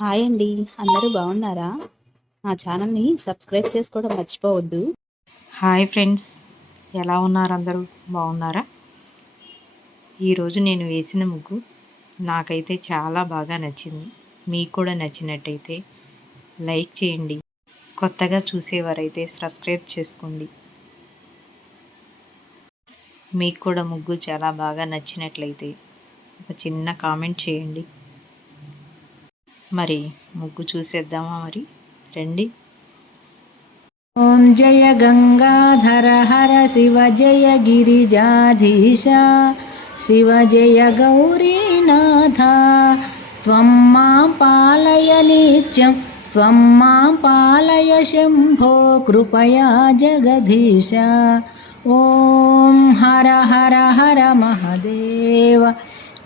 Hi అండి. అందరూ బాగున్నారా? నా ఛానల్ని సబ్స్క్రైబ్ చేసుకోవడం మర్చిపోవద్దు. Hi friends. ఎలా ఉన్నారు అందరూ? బాగున్నారా? ఈరోజు నేను వేసిన ముగ్గు నాకైతే చాలా బాగా నచ్చింది. మీకు కూడా నచ్చినట్టయితే లైక్ చేయండి. కొత్తగా చూసేవారైతే సబ్స్క్రైబ్ చేసుకోండి. మీకు కూడా ముగ్గు చాలా బాగా నచ్చినట్లయితే ఒక చిన్న కామెంట్ చేయండి. మరి ముగ్గు చూసేద్దామా మరి? రండి. ఓం జయ గంగాధర హర శివ జయ గిరిజాధీశ శివ జయ గౌరీనాథ. త్వం మా పాలయ నిత్యం త్వం మా పాలయ శంభో కృపయా జగదీశ. ఓం హర హర హర మహదేవ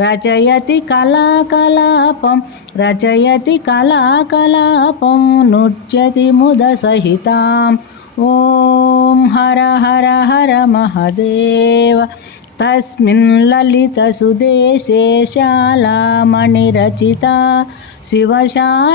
रचयति कलाकलापं रचयति कलाकलापं नृत्यति मुदसहिताम् ॐ हर हर हर महदेव तस्मिन् ललितसुदेशे शालामणिरचिता शिवशालामणिरचिता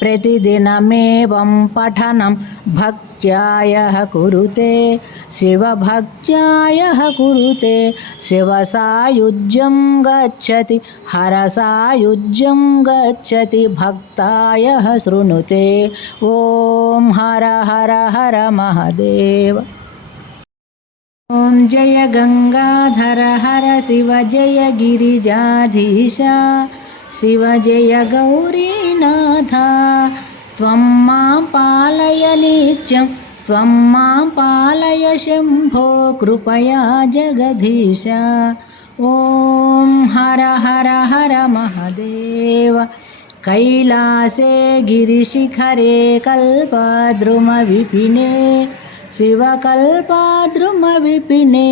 प्रतिदिनमेवं पठनं भक्त्यायः कुरुते, शिवभक्त्यायः कुरुते, शिवसायुज्यं गच्छति, हरसायुज्यं गच्छति, भक्तायः शृणुते। ॐ हर हर हर महदेव। ॐ जय गङ्गाधर हर शिव, जय गिरिजाधीश। शिव जय गौरीनाथ त्वं मां पालय नित्यं त्वं मां पालय शम्भो कृपया जगदीश ॐ हर हर हर महदेव कैलासे गिरिशिखरे कल्पद्रुमविपिने शिवकल्पाद्रुमविपिने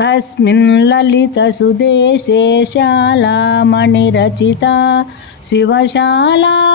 तस्मिन् ललितसुदेशे शालामणिरचिता शिवशालामणिरचिता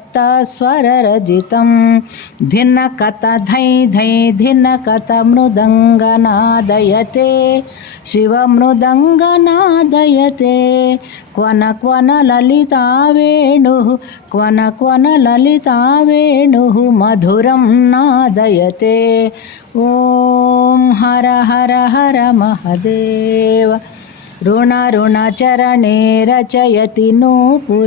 सप्तस्वररजितं धिनकत धै धै धिनकत मृदङ्गनादयते शिवमृदङ्गनादयते क्वन क्वन ललिता वेणुः क्वन क्वन ललिता वेणुः मधुरं नादयते ॐ हर हर हर महदेव ऋणऋणचरणे रचयति नूपुरमुज्ज्वलितं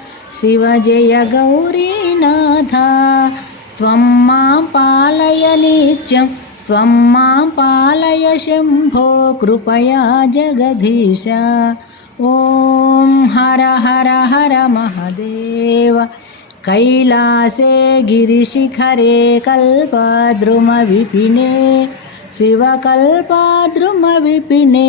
शिव जय गौरीनाथ त्वं मां पालय नित्यं त्वं मां पालय शम्भो कृपया जगदीश ॐ हर हर हर महदेव कैलासे गिरिशिखरे कल्पद्रुमविपिने शिवकल्पाद्रुमविपिने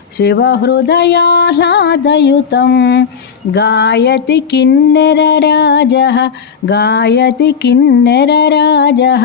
शिवहृदयाह्लादयुतं गायति किन्नरराजः गायति किन्नरराजः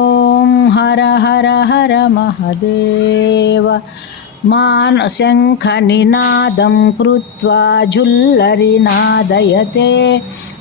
ॐ हर हर हर महदेव मान शङ्खनिनादं कृत्वा झुल्लरिनादयते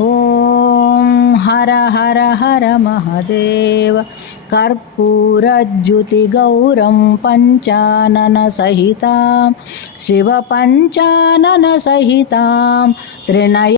ॐ हर हर हर महदेव। कर्पूरज्युतिगौरं पञ्चाननसहितां शिवपञ्चाननसहितां त्रिनय